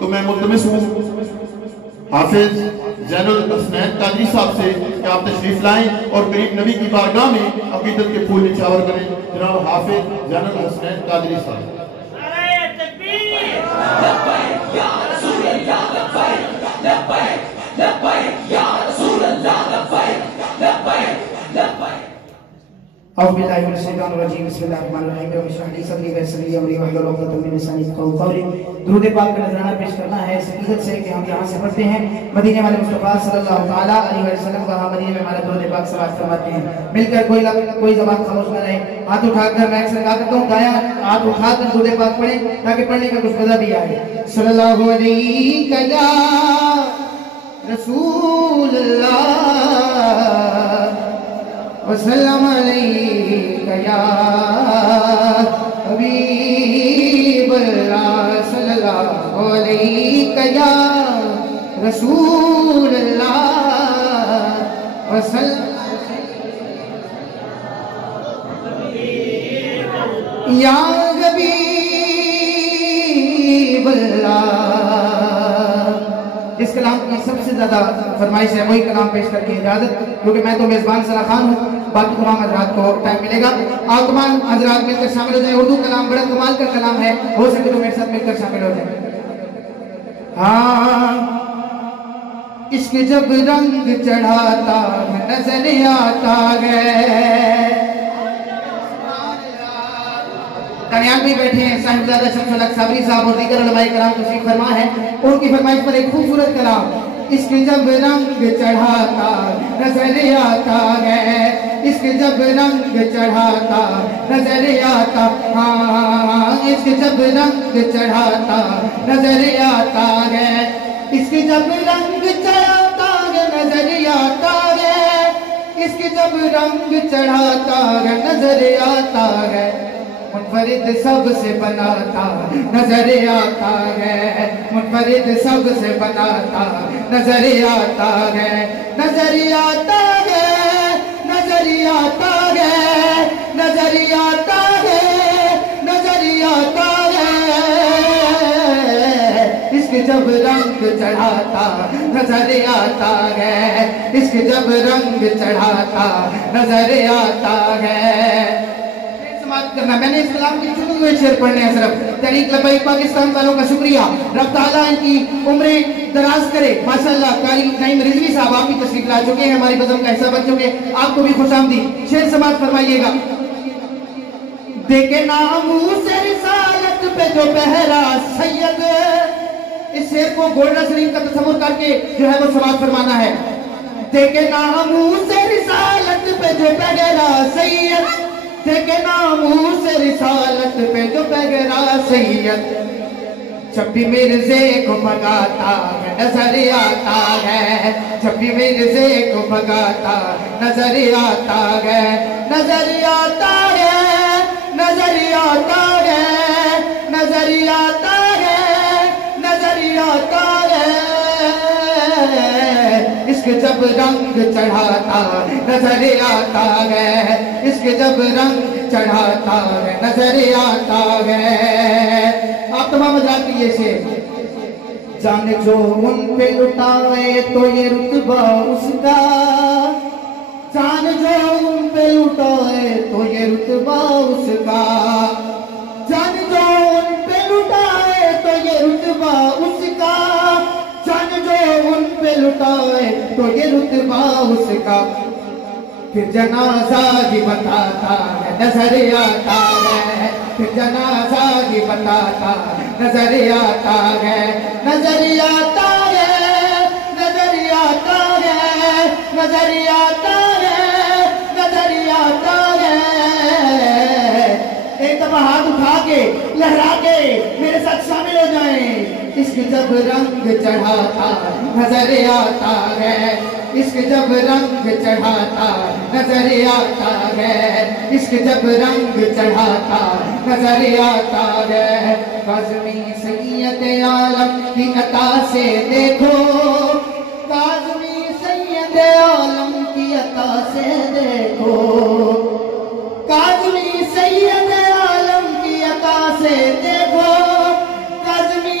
تو میں ملتمس ہوں حافظ زین الحسنین قادری صاحب سے کہ آپ تشریف لائیں اور قریب نبی کی بارگاہ میں عقیدت کے پھول نچھاور کریں. جناب حافظ زین الحسنین قادری صاحب. نعرہ تکبیر. لبیک یا رسول اللہ لبیک لبیک لبیک یا رسول اللہ لبیک لبیک لبیک. اعوذ باللہ من الشیطان الرجیم بسم اللہ الرحمن الرحیم رب اشرح لي صدری ویسر لي امری واحلل عقدۃ من لسانی یفقهوا قولی. درود پاک کا نذرانہ پیش کرنا ہے اس عزت سے کہ ہم یہاں سے پڑھتے ہیں مدینے والے مصطفیٰ صلی اللہ تعالیٰ علیہ وسلم وہاں مدینے میں ہمارا درود پاک سماعت فرماتے ہیں. مل کر کوئی زبان خاموش نہ رہے. ہاتھ اٹھا کر میں اکثر کہا کرتا ہوں دایاں ہاتھ اٹھا کر درود پاک پڑھیں تاکہ پڑھنے کا کچھ مزہ بھی آئے. صلی اللہ علیہ یا رسول اللہ وسلم علیک یا حبیب اللہ صلی اللہ علیک یا رسول اللہ وسلم یا حبیب اللہ. اس کلام کی سب سے زیادہ فرمائش ہے وہی کلام پیش کر کے اجازت کیونکہ میں تو میزبان صلاح خان ہوں. باقی تمام حضرات کو ٹائم ملے گا. آپ تمام حضرات مل کر شامل ہو جائیں. اردو کلام بڑا کمال کا کلام ہے. ہو سکے تو میرے ساتھ مل کر شامل ہو جائیں. ہاں عشق جب رنگ چڑھاتا ہے نظر آتا ہے. کامیاب بھی بیٹھے ہیں صاحبزادہ شمس الحق صابری صاحب اور دیگر علماء کرام تشریف فرما ہے. ان کی فرمائش پر ایک خوبصورت کلام عشق جب رنگ چڑھاتا نظر آتا ہے. عشق جب رنگ چڑھاتا نظر آتا. ہاں عشق جب رنگ چڑھاتا نظر آتا ہے. عشق جب رنگ چڑھاتا ہے نظر آتا ہے. عشق جب رنگ چڑھاتا ہے نظر آتا ہے. منفرد سب سے بناتا نظر آتا ہے. منفرد سب سے بناتا نظر آتا ہے. نظر آتا ہے نظر آتا ہے نظر آتا ہے نظر آتا ہے. عشق جب رنگ چڑھاتا نظر آتا ہے. عشق جب رنگ چڑھاتا نظر آتا ہے. کرنا میں نے اس کلام کی چنے ہوئے شعر پڑھنے ہیں. صرف تحریک لبیک پاکستان والوں کا شکریہ. رب تعالیٰ ان کی عمریں دراز کرے. ماشاءاللہ قاری نعیم رضوی صاحب آپ بھی تشریف لا چکے ہیں ہماری بزم کا حصہ بن چکے. آپ کو بھی خوش آمدید. شعر سماعت فرمائیے گا. دیکھے ناموس رسالت پہ جو پہرا سید. اس شعر کو گولڈن سلیم کا تصور کر کے جو ہے وہ سماعت فرمانا ہے. دیکھے ناموس رسالت پہ جو پہرا سید. دیکھے ناموس رسالت پہ جو پہرا سید. جب بھی مرزے کو بھگاتا ہے نظر آتا ہے. جب بھی مرزے کو بھگاتا نظر آتا ہے. نظر آتا ہے نظر آتا ہے نظر آتا ہے نظر آتا ہے. عشق جب رنگ چڑھاتا نظر آتا ہے. عشق جب رنگ چڑھاتا ہے نظر آتا ہے. آپ تمام حضرات کی یہ شعر. جان جو ان پہ لٹائے تو یہ رتبہ اس کا. جان جو ان پہ لٹائے تو یہ رتبہ اس کا. جان جو ان پہ لٹائے تو یہ رتبہ اس کا. جان جو ان پہ لٹائے تو یہ رتبہ اس کا. پھر جنازہ بھی بتاتا ہے نظر آتا ہے. پھر جنازہ بھی بتاتا نظر آتا ہے. نظر آتا ہے نظر آتا ہے نظر آتا ہے نظر آتا ہے. ایک دفعہ ہاتھ اٹھا کے لہرا کے میرے ساتھ شامل ہو جائیں. عشق جب رنگ چڑھاتا نظر آتا ہے. عشق جب رنگ چڑھاتا نظر آتا ہے. عشق جب رنگ چڑھاتا نظر آتا ہے. کاظمی سید عالم کی عطا سے دیکھو. کاظمی سید عالم کی عطا سے دیکھو. کاظمی سید عالم کی عطا سے دیکھو. کاظمی